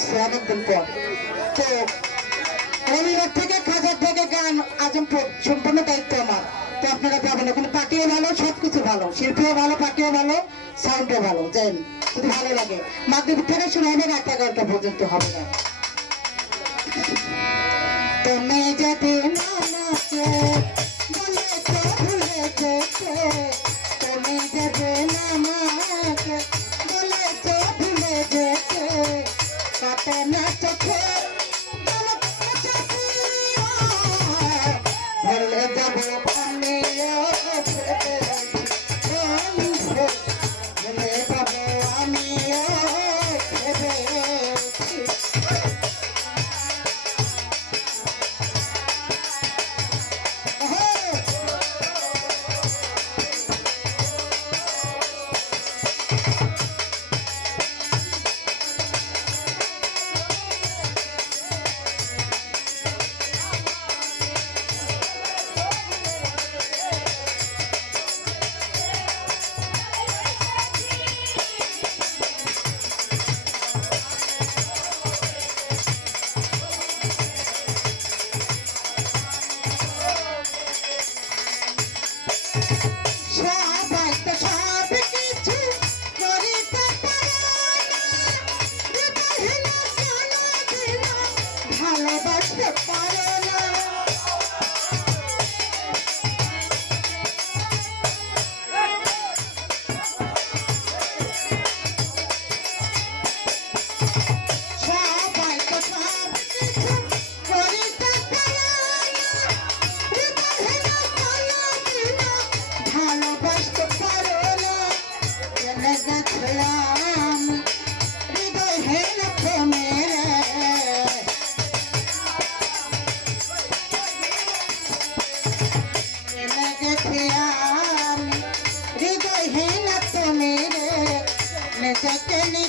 আসছে অনেকদিন পর তো রবিবার থেকে খাজার থেকে গান আজমপুর সম্পূর্ণ দায়িত্ব আমার। তো আপনারা পাবেন ওখানে পাটিও ভালো, সবকিছু ভালো। শিল্পীও ভালো পাটিও ভালো সাউন্ডও ভালো। জেন যদি ভালো লাগে। মাধ্যমিক থেকে শুরু হবে রাত এগারোটা পর্যন্ত হবে না। তুমি যদি না তুমি যদি না सकने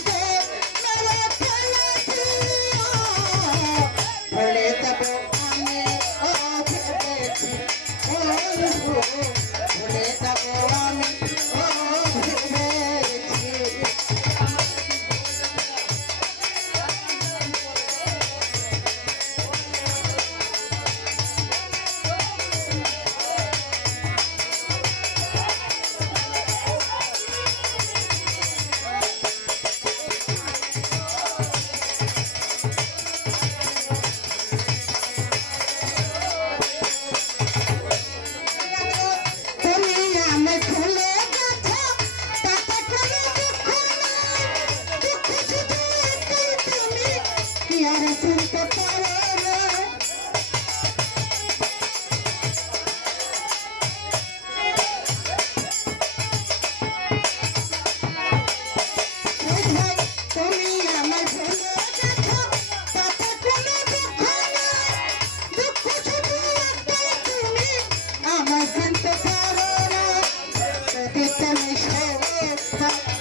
はい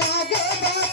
ಜಗದ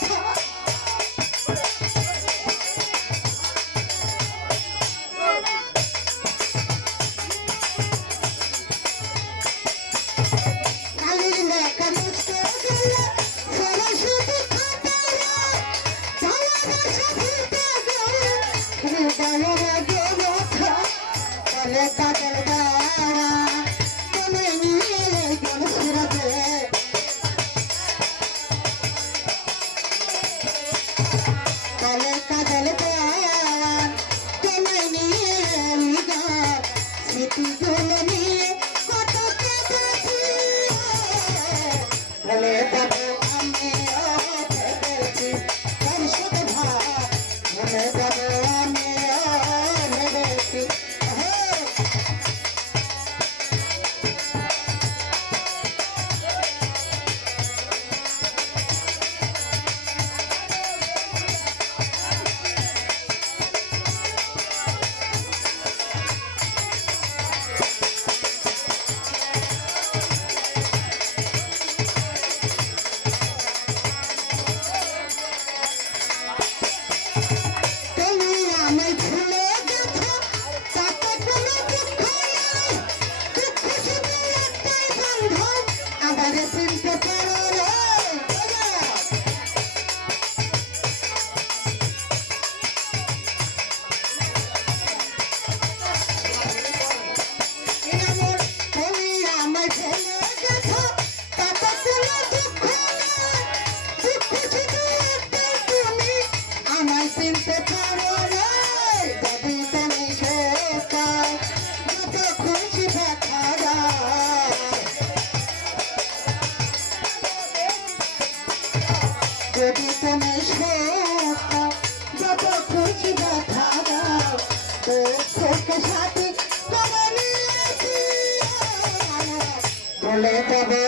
চলে যাবে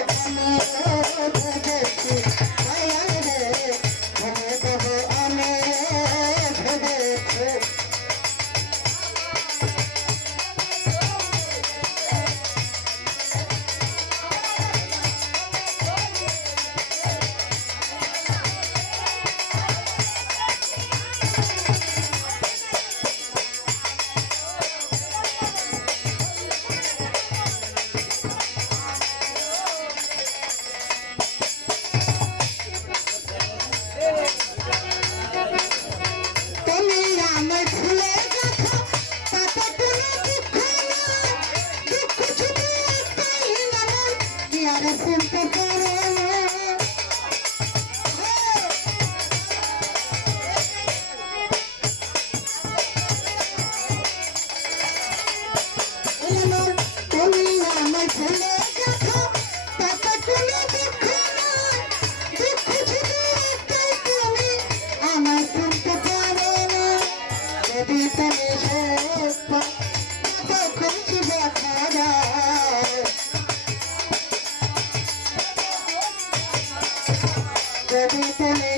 Thank you.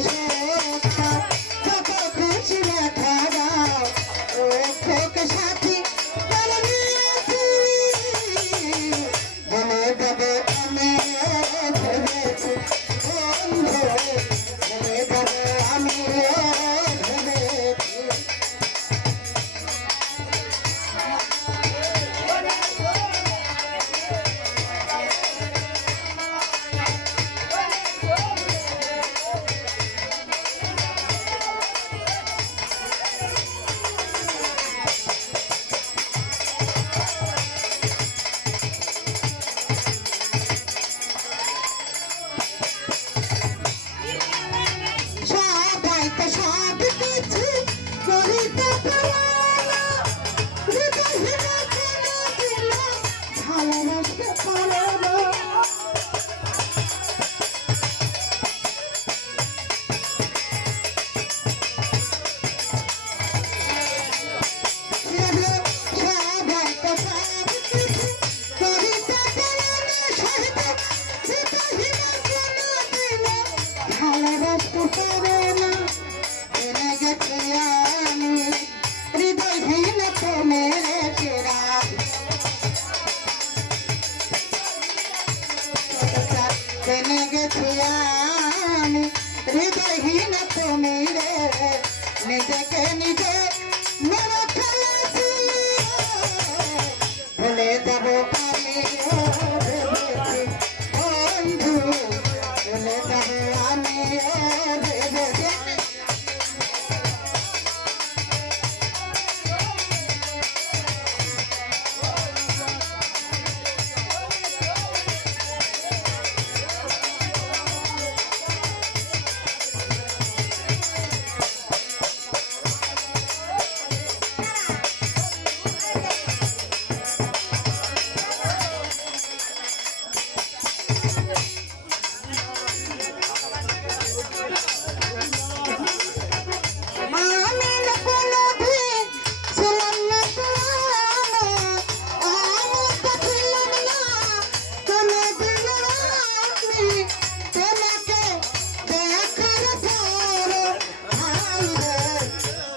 হৃদয়হীন তুমি রে নিজেকে নিজে মনে ফেলেছি ভুলে যাব পারে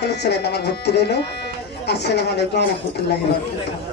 সকলের ছেলে আমার ভক্তি রইল। আসসালামু আলাইকুম রহমতুল্লাহ